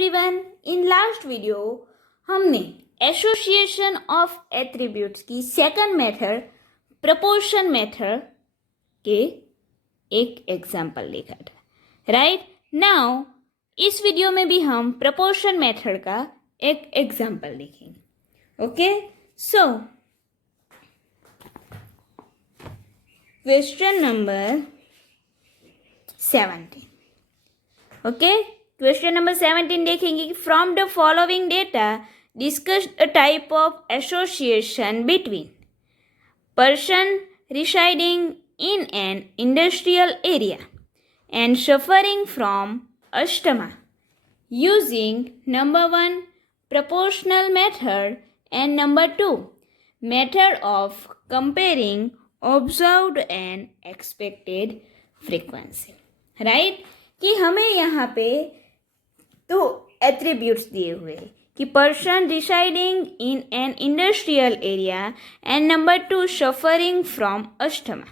Everyone, in last video हमने association of attributes की second method proportion method के एक एग्जाम्पल देखा था। राइट नाउ इस वीडियो में भी हम प्रपोर्शन मेथड का एक एग्जाम्पल देखेंगे। Okay, so question number 17। Okay, question number 17 देखेंगे कि from the following data discuss the type of association between person residing in an industrial area and suffering from asthma using number 1 proportional method and number 2 method of comparing observed and expected frequency। Right कि हमें यहाँ पे तो attributes दिए हुए हैं कि person residing in an industrial area and number 2 suffering from asthma.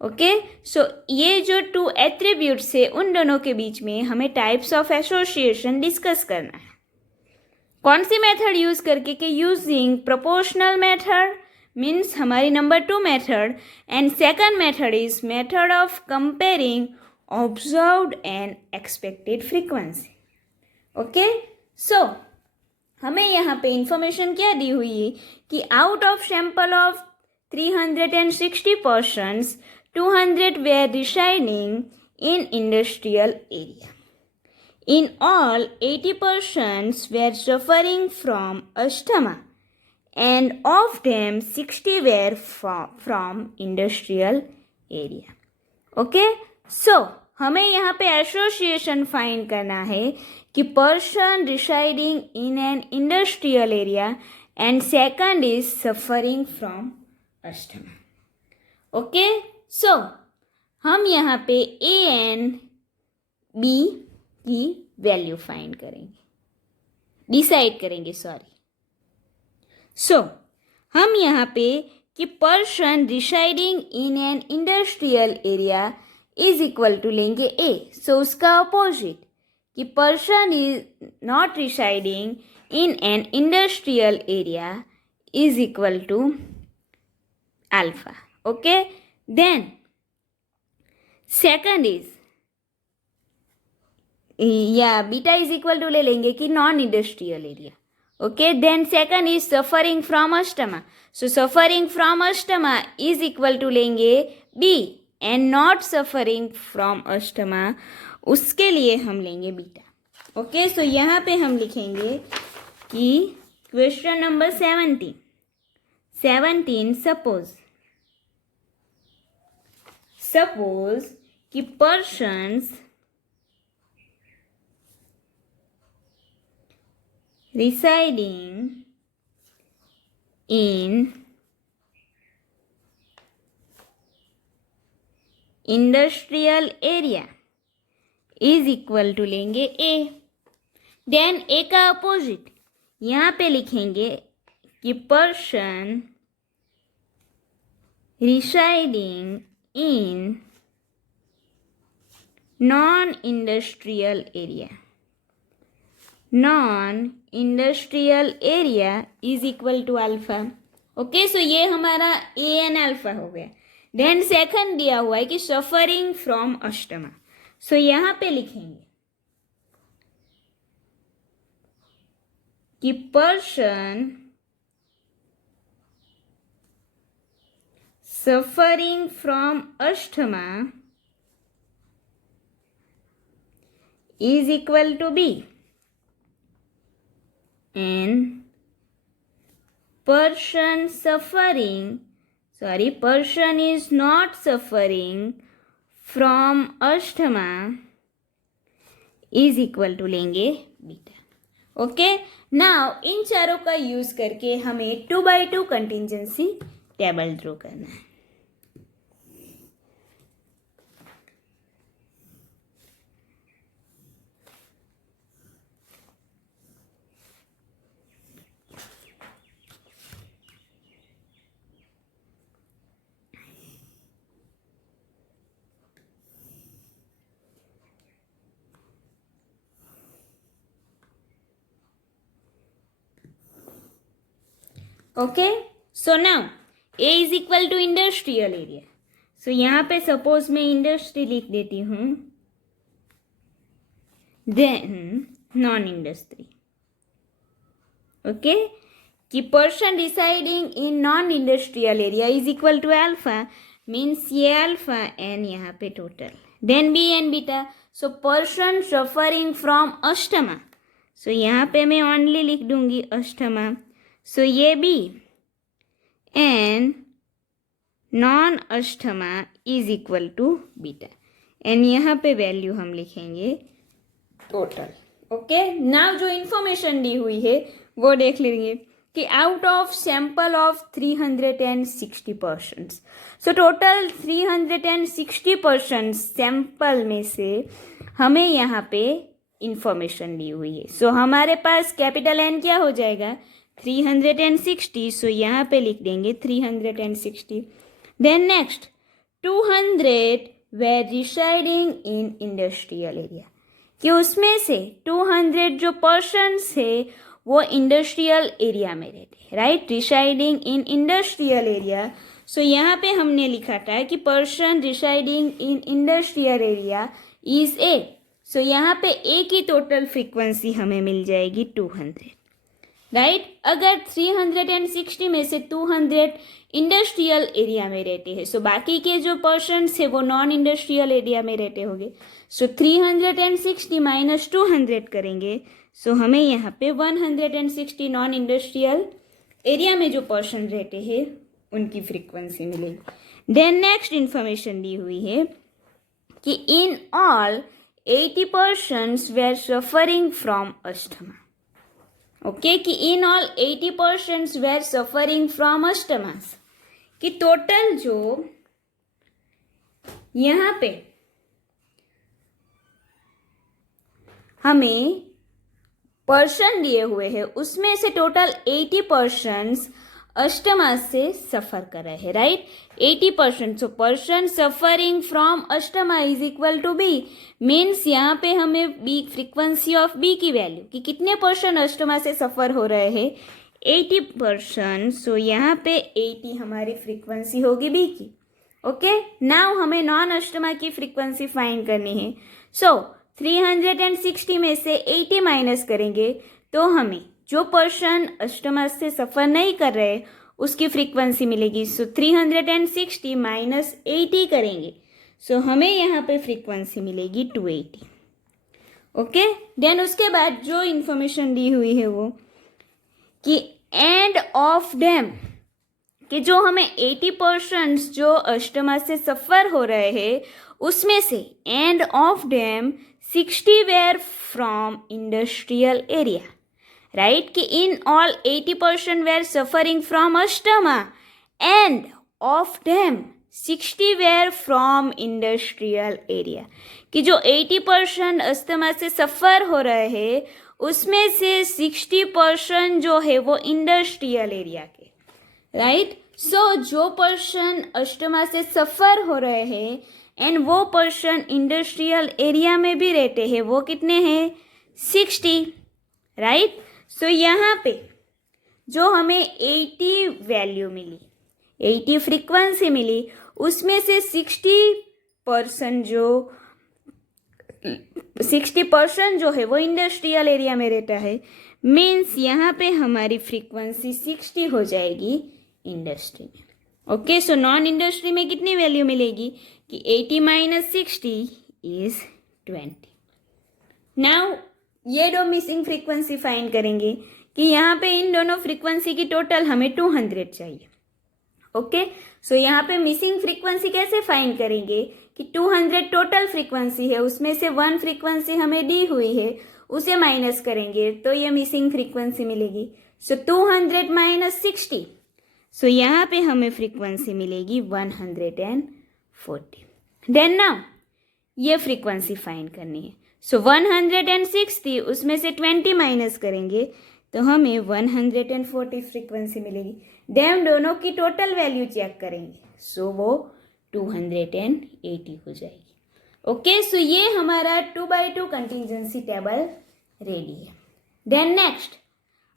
Okay, so ये जो 2 एट्रीब्यूट्स है उन दोनों के बीच में हमें टाइप्स ऑफ एसोसिएशन डिस्कस करना है। कौन सी मेथड यूज करके कि यूजिंग प्रोपोर्शनल मेथड मीन्स हमारी number 2 method and second method is method of comparing observed and expected frequency. Okay, so हमें यहाँ पे इंफॉर्मेशन क्या दी हुई है कि out of sample of 360 persons 200 were residing in industrial area. In all, 80 persons were suffering from asthma, and of them 60 were from industrial area. Okay, so हमें यहाँ पे एसोसिएशन फाइंड करना है कि person residing in an industrial area and second is suffering from asthma. Okay, so हम यहाँ पे A and B की वैल्यू फाइंड करेंगे, डिसाइड करेंगे। सो हम यहाँ पे कि person residing in an industrial area is equal to लेंगे ए। सो उसका अपोजिट कि person is not residing in an industrial area is equal to alpha. Okay, then second is या बीटा इज इक्वल टू ले लेंगे कि non industrial area. Okay, then second is suffering from asthma. So suffering from asthma is equal to लेंगे B and not suffering from asthma, उसके लिए हम लेंगे beta. Okay, so यहाँ पे हम लिखेंगे कि क्वेश्चन नंबर 17 सपोज कि persons residing in industrial area is equal to लेंगे A। देन A का अपोजिट यहाँ पे लिखेंगे कि person residing in non industrial area is equal to alpha. Okay, so ये हमारा ए एन अल्फा हो गया। देन सेकंड दिया हुआ है कि सफरिंग फ्रॉम अस्थमा। सो यहाँ पे लिखेंगे कि person suffering from asthma is equal to B and person is not suffering from asthma is equal to लेंगे बीटा। ओके, नाउ इन चारों का यूज करके हमें 2x2 कंटिंजेंसी टेबल ड्रॉ करना है। Okay, so now A is equal to industrial area. So यहाँ पे suppose मैं इंडस्ट्री लिख देती हूँ, देन नॉन इंडस्ट्री. ओके, कि person residing in non industrial area is equal to alpha, means ये अल्फा एन यहाँ पे total, then B and beta. So person suffering from asthma, so यहाँ पे मैं ओनली लिख दूंगी अष्टमा. सो ये B and non asthma is equal to beta, and यहाँ पे वैल्यू हम लिखेंगे टोटल. ओके, नाउ जो इंफॉर्मेशन दी हुई है वो देख लेंगे कि out of sample of 360 persons, so total 360 person sample में से हमें यहाँ पे इंफॉर्मेशन दी हुई है. सो हमारे पास कैपिटल एन क्या हो जाएगा 360. सो यहाँ पे लिख देंगे 360. Then next 200 were residing in industrial area, कि उसमें से 200 जो पर्सन्स है वो इंडस्ट्रियल एरिया में रहते हैं, right, residing in industrial area. So यहाँ पे हमने लिखा था कि person residing in industrial area is A. So यहाँ पे ए की टोटल फ्रीक्वेंसी हमें मिल जाएगी 200, राइट. अगर 360 में से 200 इंडस्ट्रियल एरिया में रहते हैं, सो बाकी के जो पर्सन्स है वो नॉन इंडस्ट्रियल एरिया में रहते होंगे. सो 360 माइनस 200 करेंगे, सो हमें यहाँ पे 160 नॉन इंडस्ट्रियल एरिया में जो पर्सन रहते हैं उनकी फ्रीक्वेंसी मिलेगी. देन नेक्स्ट इंफॉर्मेशन दी हुई है कि in all 80 persons were suffering from asthma. Okay, कि in all 80 persons were suffering from asthma, कि टोटल जो यहाँ पे हमें पर्सन दिए हुए हैं उसमें से टोटल 80 पर्सन्स अस्थमा से सफ़र कर रहे हैं, right. 80%. So person suffering from asthma is equal to B, means यहाँ पे हमें बी फ्रीक्वेंसी ऑफ बी की वैल्यू कि कितने पर्सन अस्थमा से सफ़र हो रहे हैं 80%. सो यहाँ पे 80 हमारी फ्रीक्वेंसी होगी बी की. ओके, नाउ हमें नॉन अस्थमा की फ्रीक्वेंसी फाइंड करनी है. सो 360 में से 80 माइनस करेंगे तो हमें जो पर्सन अस्थमा से सफ़र नहीं कर रहे उसकी फ्रीक्वेंसी मिलेगी. सो 360 माइनस 80 करेंगे, सो हमें यहाँ पे फ्रीक्वेंसी मिलेगी 280. ओके, देन उसके बाद जो इंफॉर्मेशन दी हुई है वो कि एंड ऑफ डैम, कि जो हमें 80% जो अस्थमा से सफ़र हो रहे हैं उसमें से and of them 60 were from industrial area, right. कि in all 80% were suffering from asthma and of them 60 were from industrial area, कि जो 80% अस्थमा से सफ़र हो रहे हैं उसमें से 60% जो है वो इंडस्ट्रियल एरिया के, राइट. सो जो पर्सन अस्थमा से सफ़र हो रहे हैं एंड वो पर्सन इंडस्ट्रियल एरिया में भी रहते हैं वो कितने हैं 60, राइट. सो यहाँ पे जो हमें 80 वैल्यू मिली, 80 फ्रीक्वेंसी मिली, उसमें से 60% जो है वो इंडस्ट्रियल एरिया में रहता है, मीन्स यहाँ पे हमारी फ्रीक्वेंसी 60 हो जाएगी इंडस्ट्री में. ओके, सो नॉन इंडस्ट्री में कितनी वैल्यू मिलेगी कि 80 माइनस 60 इज 20. नाउ ये दो मिसिंग फ्रीक्वेंसी फाइंड करेंगे कि यहाँ पे इन दोनों फ्रीक्वेंसी की टोटल हमें 200 चाहिए. ओके, सो यहाँ पे मिसिंग फ्रीक्वेंसी कैसे फाइंड करेंगे कि 200 टोटल फ्रीक्वेंसी है, उसमें से 1 फ्रीक्वेंसी हमें दी हुई है उसे माइनस करेंगे तो ये मिसिंग फ्रीक्वेंसी मिलेगी. सो 200 माइनस 60, सो यहाँ पे हमें फ्रीक्वेंसी मिलेगी 140. देन नाउ ये फ्रीक्वेंसी फाइंड करनी है. सो 160 उसमें से 20 माइनस करेंगे तो हमें 140 फ्रीक्वेंसी मिलेगी. देन दोनों की टोटल वैल्यू चेक करेंगे, सो वो 280 हो जाएगी. ओके, सो ये हमारा 2x2 कंटिंजेंसी टेबल रेडी है. देन नेक्स्ट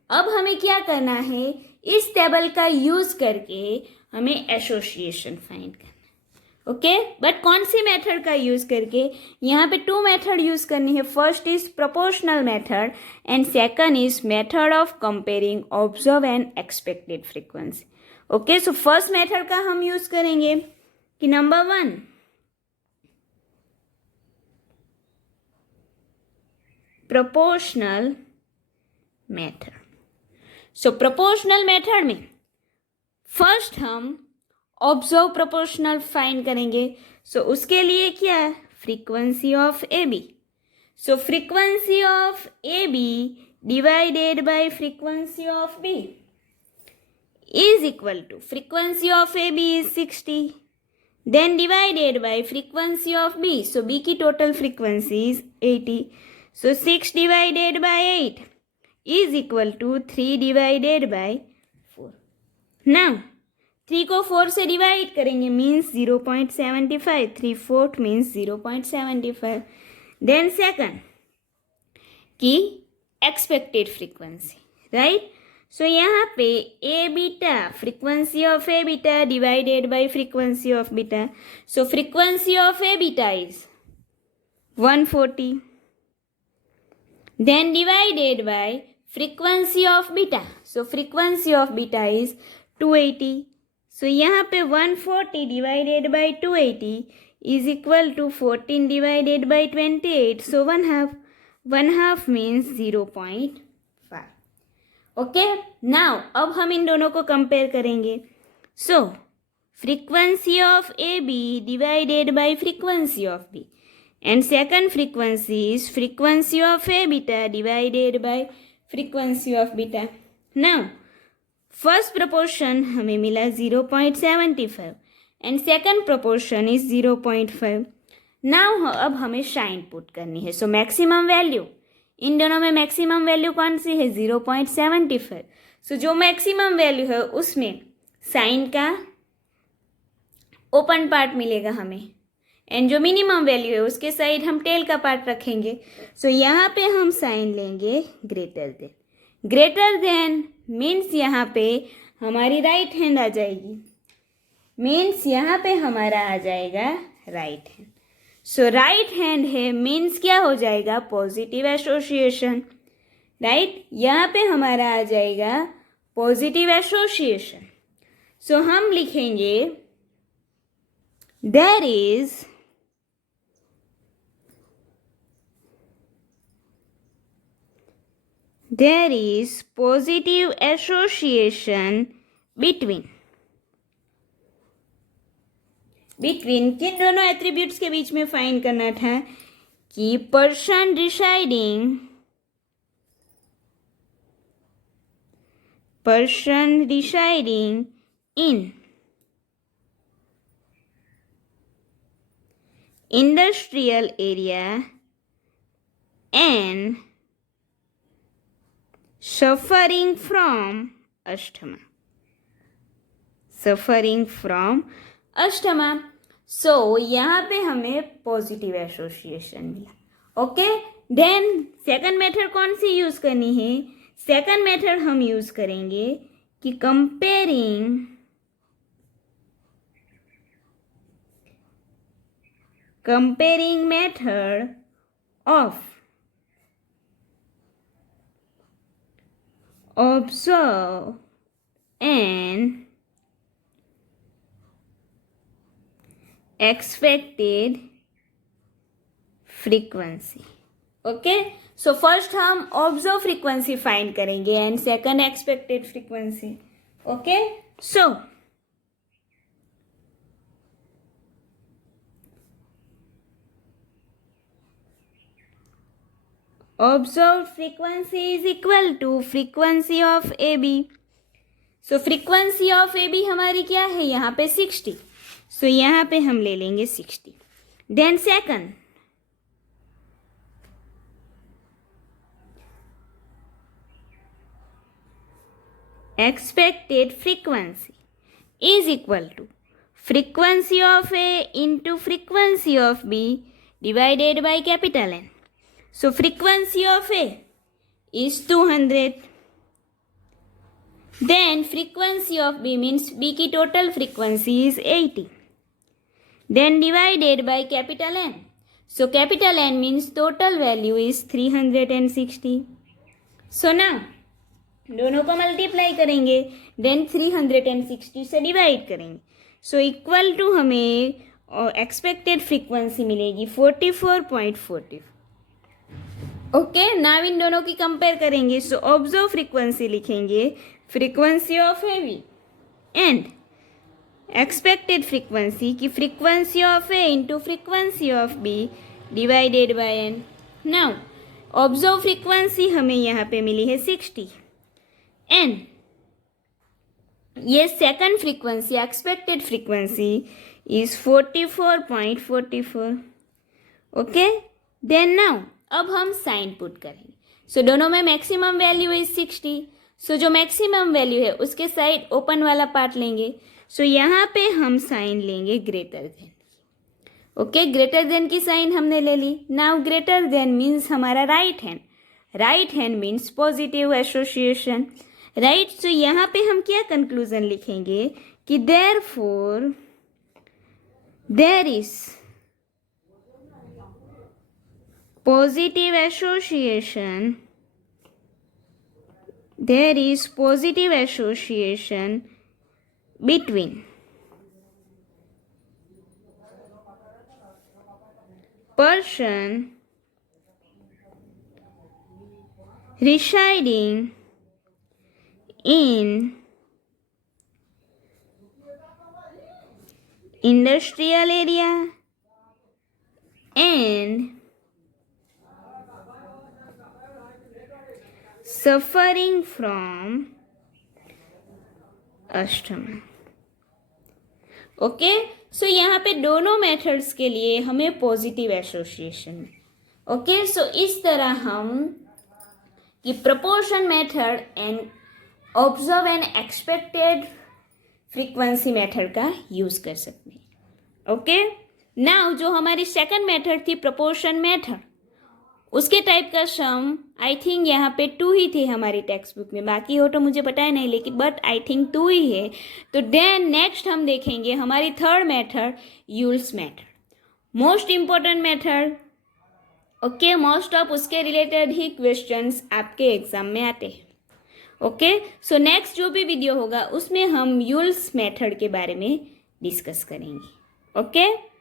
अब हमें क्या करना है, इस टेबल का यूज करके हमें एसोसिएशन फाइंड करना, ओके। बट कौन सी मेथड का यूज करके? यहाँ पे 2 मेथड यूज करनी है. First is proportional method and second is method of comparing observe and expected frequency. Okay, so first method का हम यूज करेंगे कि number 1, proportional method. So proportional method में फर्स्ट हम ऑब्जर्व प्रोपोर्शनल फाइंड करेंगे. So उसके लिए क्या है? Frequency of A B. So frequency of A B divided by frequency of B is equal to frequency of AB is 60, then divided by frequency of B. So B की total frequency is 80. So 6 divided by 8 is equal to 3 divided by 4. Now 3 को 4 से divide करेंगे means 0.75. 3/4 means 0.75. Then second की expected frequency, right? So यहाँ पे A beta, frequency of A beta divided by frequency of beta. So frequency of A beta is 140, then divided by frequency of beta. So frequency of beta is 280. So यहाँ पे 140 divided by 280 is equal to 14 divided by 28. So 1/2. 1/2 means 0.5. Okay, now अब हम इन दोनों को compare करेंगे. So frequency of A B divided by frequency of B and second frequency is frequency of A beta divided by frequency of beta. Now first proportion हमें मिला 0.75 and second proportion is 0.5. Now अब हमें sign put करनी है. So maximum value, इन दोनों में maximum value कौन सी है? 0.75. सो जो मैक्सिमम वैल्यू है उसमें साइन का ओपन पार्ट मिलेगा हमें एंड जो मिनिमम वैल्यू है उसके साइड हम टेल का पार्ट रखेंगे. सो यहाँ पे हम साइन लेंगे greater then. Greater than means यहाँ पे हमारी राइट हैंड आ जाएगी, मीन्स यहाँ पे हमारा आ जाएगा राइट हैंड. सो राइट हैंड है मीन्स क्या हो जाएगा? Positive association, right. यहाँ पे हमारा आ जाएगा पॉजिटिव एसोसिएशन. सो हम लिखेंगे there is positive association between किन दोनों एट्रीब्यूट्स के बीच में फाइंड करना था कि person residing in industrial area and suffering from asthma. So यहाँ पे हमें पॉजिटिव एसोसिएशन मिला. ओके, देन सेकंड मेथड कौन सी यूज करनी है? सेकंड मेथड हम यूज करेंगे कि comparing method of observe and expected frequency. Okay, so first हम ऑब्जर्व फ्रीक्वेंसी फाइंड करेंगे and second expected frequency. Okay, so observed frequency is equal to frequency of AB. So frequency of AB हमारी क्या है? यहाँ पे 60. So यहाँ पे हम ले लेंगे 60. Then second, expected frequency is equal to frequency of A into frequency of B divided by capital N. So frequency of A is 200. Then frequency of B means B की total frequency is 80. Then divided by capital N. So capital N means total value is 360. So now दोनों को multiply करेंगे, then 360 से divide करेंगे. So equal to हमें expected frequency मिलेगी 44.44. Okay, now इन दोनों की कंपेयर करेंगे. सो ऑब्जर्व फ्रीक्वेंसी लिखेंगे, frequency of A V and expected frequency की frequency of A into frequency of B divided by N. Now observe frequency हमें यहाँ पे मिली है 60 एंड ये second frequency expected frequency is 44.44. Okay, then now अब हम साइन पुट करेंगे. सो दोनों में मैक्सिमम वैल्यू इज 60. सो जो मैक्सिमम वैल्यू है उसके साइड ओपन वाला पार्ट लेंगे. सो यहाँ पे हम साइन लेंगे greater than. Okay, greater than की साइन हमने ले ली. नाउ ग्रेटर देन मीन्स हमारा right hand. Right hand means positive association, right. So यहाँ पे हम क्या कंक्लूजन लिखेंगे कि therefore there is positive association, there is positive association between person residing in industrial area and suffering from asthma. Okay, so यहाँ पे दोनों methods के लिए हमें पॉजिटिव एसोसिएशन. ओके, सो इस तरह हम कि proportion method and observe and expected frequency method का यूज कर सकते हैं. ओके, नाउ जो हमारी सेकंड मेथड थी प्रपोर्शन मेथड, उसके टाइप का सम आई थिंक यहाँ पे 2 ही थे हमारी टेक्स्ट बुक में, बाकी हो तो मुझे पता है नहीं, लेकिन बट आई थिंक 2 ही है. तो देन नेक्स्ट हम देखेंगे हमारी third method Yule's method, most important method. Okay, most of उसके रिलेटेड ही क्वेश्चंस आपके एग्जाम में आते हैं. ओके, सो नेक्स्ट जो भी वीडियो होगा उसमें हम यूल्स मेथड के बारे में डिस्कस करेंगे. ओके.